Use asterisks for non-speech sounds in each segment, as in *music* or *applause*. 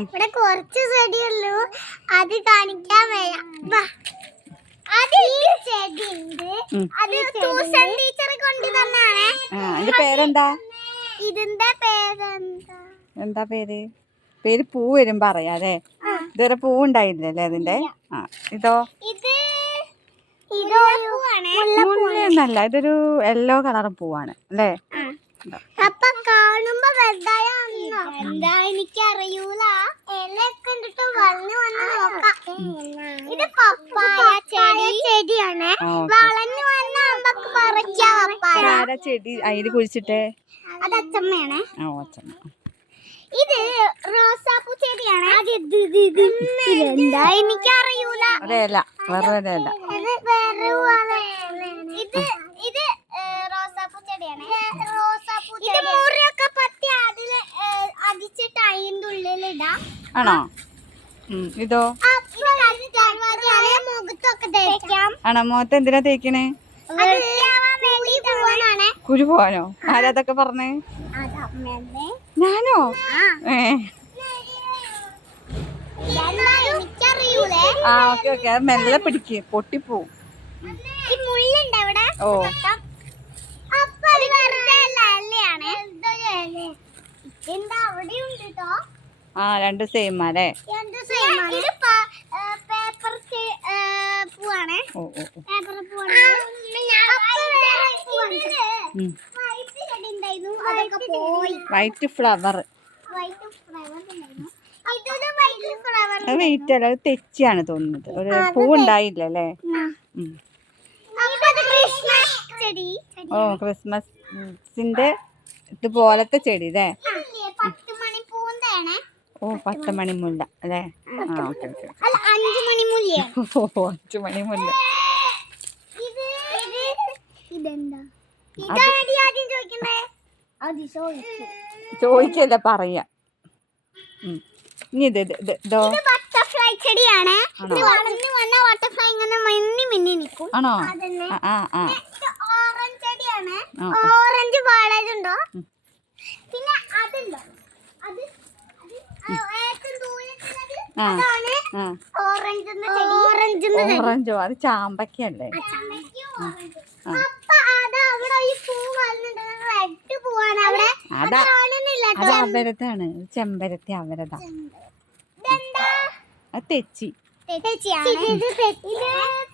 ഇവിടെ കുറച്ച് ചെടിയുള്ളൂ. അത് കാണിക്കാൻ വരാം. അതിന്റെ പേരെന്താ? ഇതിന്റെ പേരെന്താ? എന്താ പേര്? പേര് പൂ വരും പറയാതെ ഇതുവരെ പൂ ഉണ്ടായില്ലല്ലേ അതിന്റെ? ആ ഇതോ? മുല്ലയൊന്നല്ല ഇതൊരു യെല്ലോ കളർ പൂവാണ് അല്ലേ? അപ്പൊ കാണുമ്പോ വലുതായ വന്ന് നോക്കാം. ഇത് പപ്പായ ചെടിയാണ്. വന്ന നമുക്ക് പറിക്കാം പപ്പായ. ആരാ ചെടി? അതിൽ കുഴിച്ചിട്ടേ? അത് അച്ചമ്മയാണ്. ആ അച്ഛൻ ഇത് റോസാപ്പൂ ചെടിയാണ്. എന്താ വേറെ ഇത് ഇത് റോസാപ്പൂ ചെടിയാണ്. റോസാപ്പൂ ഇത് മുറിയൊക്കെ അടിച്ചിട്ട് അതിന്റെ ഉള്ളിലിടാം. ആണോ? ഇതോ? ആണോ? മുഖത്ത് എന്തിനാ തേക്കണേ? കുരു പോവാനോ? ആരാതൊക്കെ പറഞ്ഞേ? ഞാനോ? ഏ. ആ ഓക്കെ ഓക്കെ. അത് മെല്ലെ പിടിക്ക്. പൊട്ടിപ്പോവും. ഓ. ആ രണ്ട് സെയിം അല്ലേ? വൈറ്റ് ചെടി ഉണ്ടായിരുന്നു. അതൊക്കെ പോയി. White flower. വൈറ്റ് ഫ്ലവർ ഉണ്ടായിരുന്നു. ഇതൊരു വൈറ്റ് ഫ്ലവർ അത് വെയിറ്റ് അല്ല അത് തെച്ചിയാണ് തോന്നുന്നത്. ഒരു പൂ ഉണ്ടായില്ല അല്ലേ ഉം. ക്രിസ്മസ് ചെടി. ഓ ക്രിസ്മസിന്റെ ഇതുപോലത്തെ ചെടി അല്ലേ ഓ പത്ത് മണി മുല്ല അല്ലേ? ആ ഓക്കെ ഓക്കെ. *laughs* ഓ അഞ്ചു മണി മുല്ല ഇത് ഇത് ഇതെന്താ? ഇതാണ് ആദ്യം ചോദിക്കണ്ടേ അത് ചോദിച്ചു. ചോദിക്കല്ല പറയാ. ഇനി ഇത് ഇത് ഇത് ഇതോ? ബട്ടർഫ്ലൈ ചെടിയാണ്. വളർന്നു വന്ന ബട്ടർഫ്ലൈ ഇങ്ങനെ മിന്നി മിന്നി നിൽക്കും. ആണോ? ആ ആ ആ. ഓറഞ്ച് ചെടിയാണ്. ഓറഞ്ച് പിന്നെ അതുണ്ടോ അത് അത് ആ ഏറ്റവും ദൂരത്തുള്ളത് ആ. അതാണ് ആ ഓറഞ്ച്? അത് ചാമ്പക്കല്ലേ അത് അവരതാണ്. ചെമ്പരത്തി അവരതാ. അത് തെച്ചി. ഇത്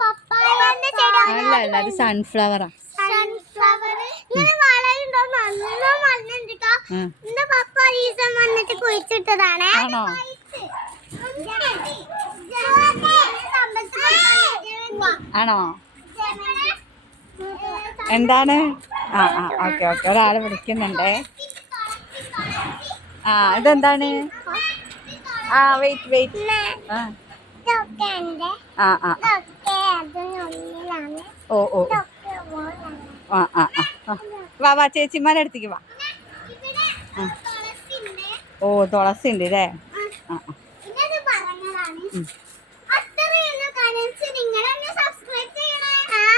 പപ്പായന്റെ ചെടി അല്ല അല്ല അത് സൺഫ്ലവറാ സൺഫ്ലവർ വന്നിട്ട് കുഴിച്ചിട്ടതാണ്. ആണോ? ആണോ? എന്താണ്? ആ ആ ഓക്കെ ഓക്കെ. ഒരാൾ വിളിക്കുന്നുണ്ടേ. ആ ഇതെന്താണ്? ആ വെയിറ്റ് വെയിറ്റ് ആ. ആ ഓ ഓ. ആ ആ ആ. വാ വാ ചേച്ചിമാരെ അടുത്തേക്ക് വാ. ഓ തുളസി ഉണ്ട് അല്ലേ ആ. ആ.